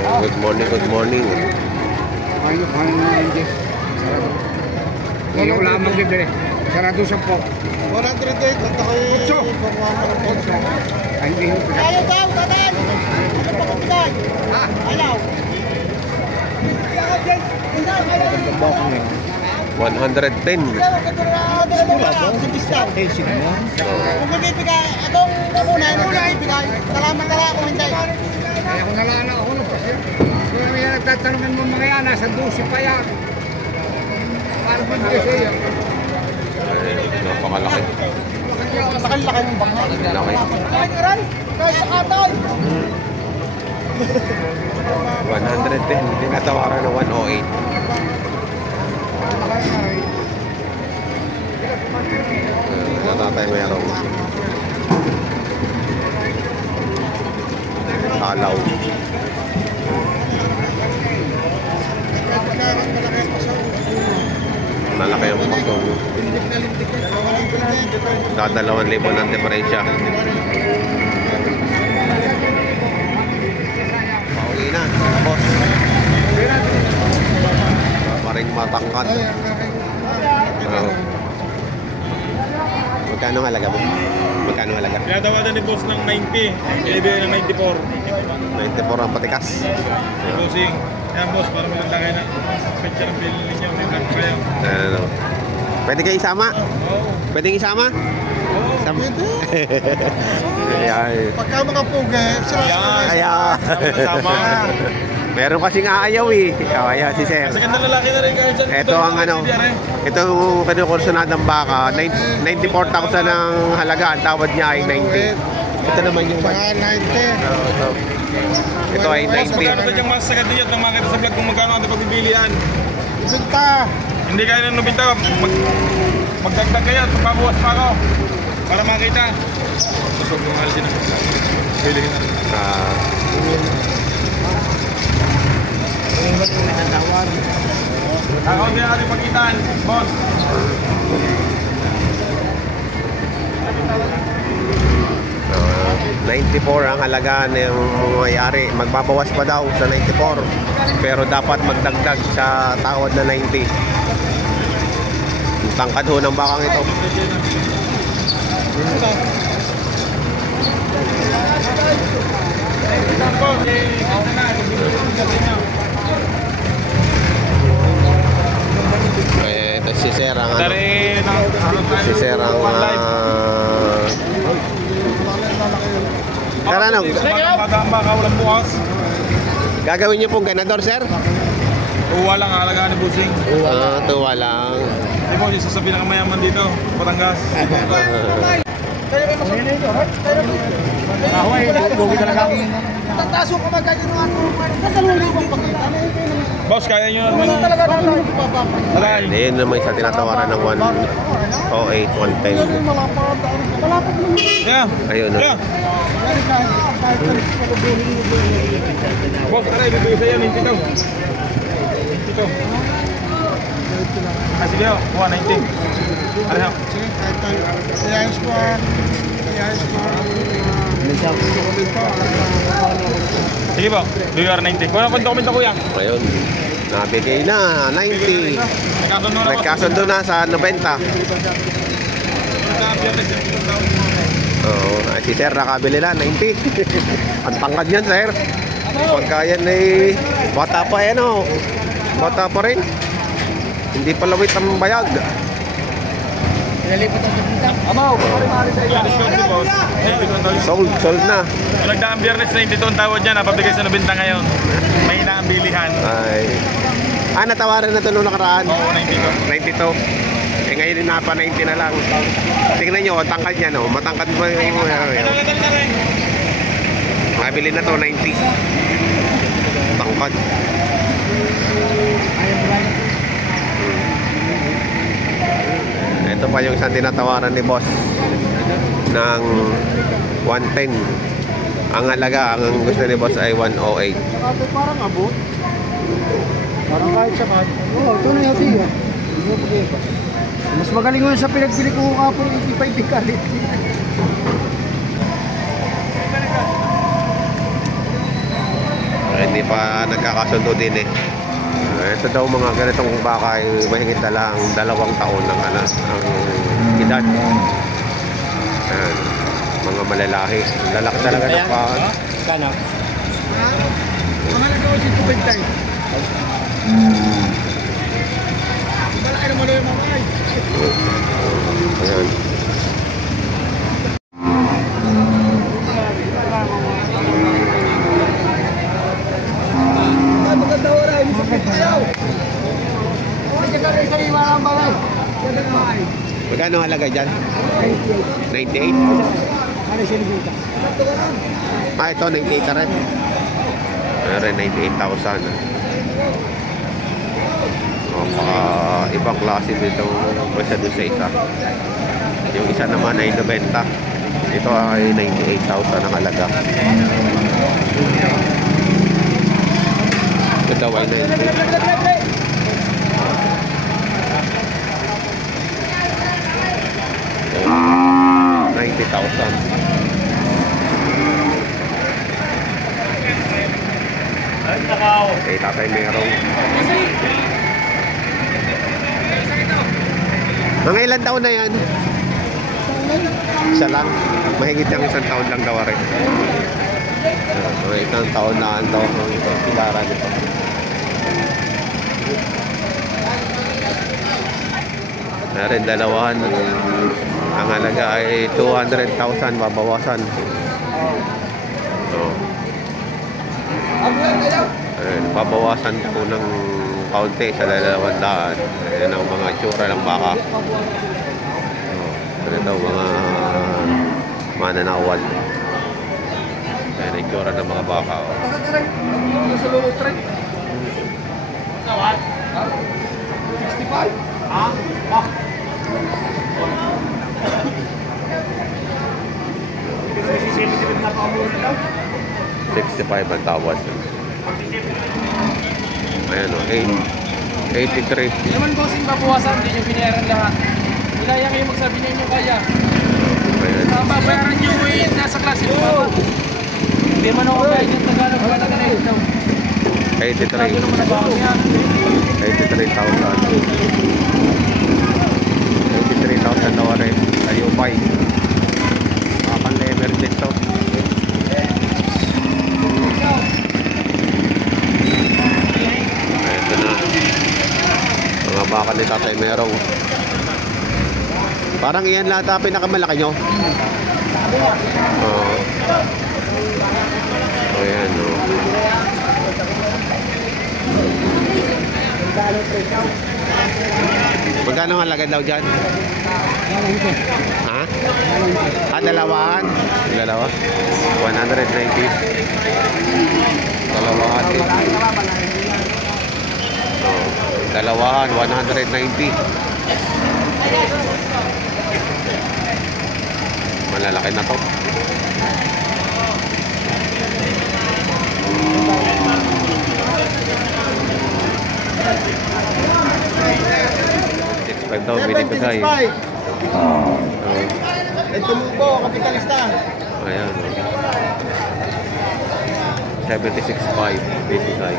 Good morning, good morning. Hindi ko lamang bibili. Sarado 10. 108, kanta kayo. 8. Hindi ko pila. Ayaw daw, tatay! Ano pa kung pinay? Ayaw! 110. Kung bibigay, atong kukunan, bibigay. Salamat na lang kung hindi. Kaya kung nalala ako nung kasi kung yan nagtatanungin mo mga yan, nasa 12 pa yan. Paano ba hindi sa iyo? Napakalaki. Laki ng bangka. Laki. Laki nga rin. Kahit sa katay. 110. Tinatawaran ng 108. Natatay mayroong talaw. Malaki ang pasong. Sa 2,000 ng diferensya. Pauwi na, boss. Maring matangkad. Magkano halaga mo? Magkano halaga? Pinatawadan ni boss ng 90. Binibigay ng 94. 94 ang patikas. Bossing. Yan boss, para malalagay na picture ng bill ninyo. May vlog kayo. Ano? Pwede kayo isama? Oo. Pwede isama? Oo. Isama. Ayan. Pagka mga puge, sila Ayan. Sama. Meron kasing aayaw eh. Ayan si Sir. Kasi ganda lalaki na rin kayo dyan. Ito ang ano. Ito yung kinukursunadang baka. 94,000 ang halaga. Ang tawad niya ay 90. Ito naman yung Saka 90. ito ay Magkano 90. sa diyang masakad niyo at nang makita sa vlog kung magkano ang pagbibilian. Binta. Hindi kayo nang nubinta. Magdagdag kayo at magbabawas pa ako. Para makita. Tusog yung mahal din ang bili na. Ako din natin pagkitaan, boss. 94 ang halaga ng may-ari. Magbabawas pa daw sa 94. Pero dapat magdagdag sa tawad na 90. Ang tangkad ho ng bakang ito. Ito si Sir ang ano. Si Sir ang Tara ano? Walang bukas. Gagawin niyo pong ganador, Sir? Tuwa lang halaga ni Busing. Tuwa lang. Di mo, yung sasabihin ng mayaman dito, Batangas. Kahoy, bugi talaga ang Tataso ka magkano ng ano. Nasalulong kong pagkita. Boss, kaya nyo naman. Talaga naman ipapapay. Aray. Ayun naman isa tinatawaran ng 108, 110. Malapit mo. Yeah. Ayun. Yeah. Boss, aray, bibigay sa'yo, 92. 92. Ah, sige ho, 190. Aray ho. Sige, kahit tayo. Ayos po. Ayos po. Sige po, BR 90. Kung ano pang dokumento kuya? Ayun. Nabigay na, 90. Nagkasundo na sa 90. Oo, si Sir nakabili na, 90. Ang tangkad yan, Sir. Pagka yan ay bata pa yan, oh. Bata pa rin. Hindi pa lawit ang bayag. Nalipat ang kapita. Amaw, pare-mari sa iyo. Sold na. Nagdaang biyernes 92 ang tawad niya, napabigay sa 90 ngayon. May na ang bilihan. Ay. Natawaran na ito nung nakaraan. Oo, 92. 92. Ngayon napa 90 na lang. Tingnan nyo, tangkad niya, no? Matangkad mo yung Nabili na to, 90. Tangkad. Ito pa yung isang tinatawaran ni boss ng 110. Ang halaga, ang gusto ni boss ay 108. Parang abot. Parang kahit sa kahit. Oo, ito na yung tiga. Mas magaling mo sa pinagbili ko kapon 85 di kalit. hindi pa nagkakasundo din eh. Ito daw mga ganitong baka ay mahigit na lang 2 taon ng ang edad. Ayan, mga malalahi. Lalaki talaga ng baka. Kano? Mga nagawa si Tubig tayo. Malaki naman yung mga ay. Ayan. Maganda oras, hindi sa pagkayaw. Hindi ka rin sa iwa ng balay. Ganda na ay. Magkano halaga dyan? 98? Ano siya nagpunta? Ito 98 na rin. Meron 98,000. Ibang klase dito kasi doon sa isa. Yung isa naman ay 90. Ito ay 98,000 ang halaga. Ito ay 90,000. Okay, tatay merong. Mga ilan taon na yan? Isa lang. Mahigit ng 1 taon lang daw rin. Mga 1 taon na ito ang pilara nito. Meron dalawahan. Ang halaga ay 200,000 babawasan. Babawasan po ng kaunti sa 200. Ayan ang mga itsura ng baka. Ano daw mga mananawan. Ayan ang itsura ng mga baka. Sa lulot rin. Tawad? 65? Ha? Ha? 65 ang tawad. Ayan o, 83. Hindi naman bossing babawasan, hindi nyo binayaran lahat. Ilaya kayo magsabi niya nyo kaya. Ayan. Babayaran nyo eh, nasa klase mo ba? Hindi man ako kaya yung Tagalog ba na ganito. 83. Lagi naman na ba ako yan? 83,000 daw rin. Ayupay. Makakan-lever din to. Ito na. Mga baka ni tatay merong. Parang iyan lahat ang pinakamalaki nyo. Oo. Ayan o. Magkano ang halaga daw dyan? Ha? Dalawahan? Dalawa? 190. Dalawahan. Oh, dalawahan, 190. Malalaki na to. $65 daw binibigay. Ito mo po, kapitalista. Ayan. 76.5 binibigay.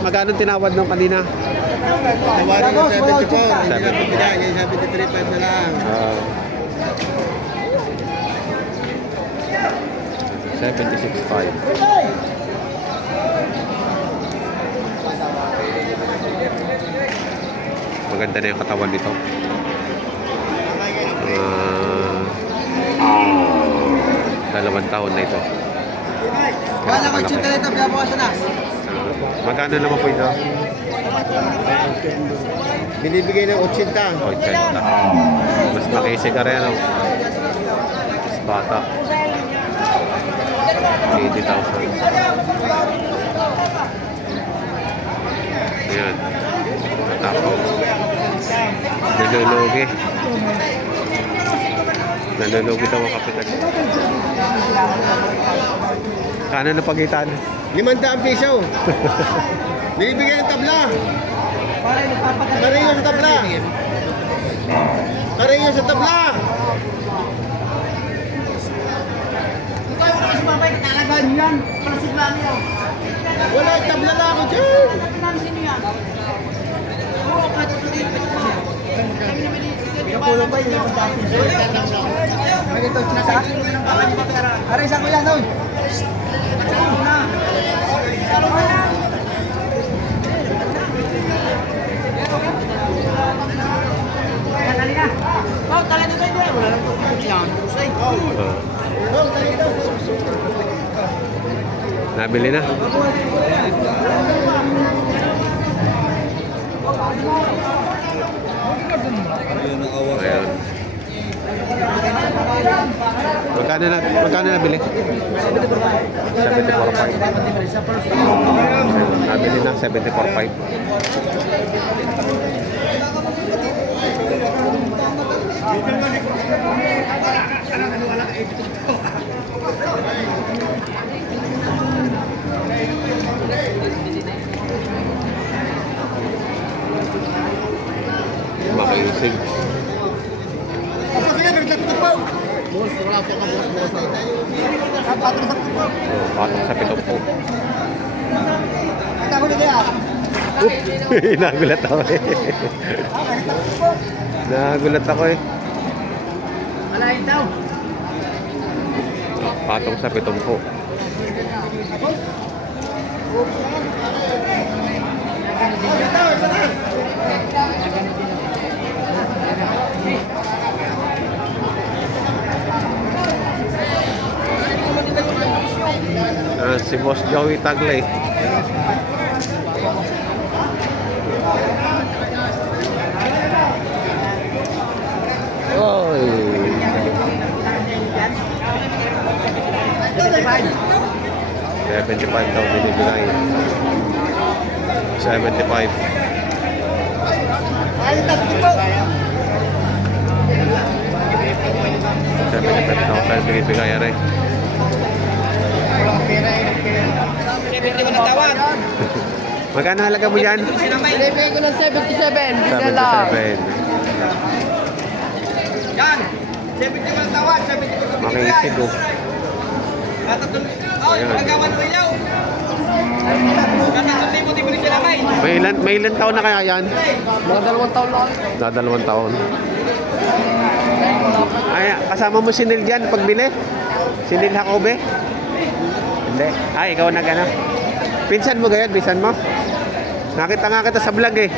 Magkano tinawad nung kanina? Tawarin ng 74. Hindi na pabila. Yung 73.5 na lang. 76.5. Maganda na yung katawan nito. 2 taon na ito. Kala ko yung talenta, pinabukasan na. Magkano naman po ito? Binibigay ng 80. 80. Mas makisi ka rin, ano? Mas bata. 80,000. Ayan. Tapos. Nalulugi. Nalulugi daw ang kapital. Kano na pagitan? 500 piso. Binibigay ng tabla. Pareho sa tabla. Pareho sa tabla. Wala, tabla na ako dyan. Pinapulo ba yun? May ito, sa? Aray, saan ko yan, Noy? Nabili na. Ayun. Magkano nabili? 74.5. Nabili na 74.5. Makiusig. Patok sa pitong po. Nagulat ako eh. Nagulat ako eh. Malayin daw. Patong sa pitong po. Si Boss Joey Taglay. Oy. 75 daw binibigay. 75. Ay, tatlo po. 75,000 binibigay rin. Magkano halaga mo dyan? Binibigay ko ng 77. 77. Yan! 70 man tawad, 70 Makiisig oh. Ay, magawan mo ilaw. Katatlong libo, di mo rin sinamay. May ilan taon na kaya yan? Mga 2 taon lang. Na 2 taon. Ay, kasama mo si Nil dyan pagbili? Si Nil Jacobe? Hindi. Ay, ikaw na gana. Pinsan mo gayon, pinsan mo? Nakita nga kita sa vlog eh.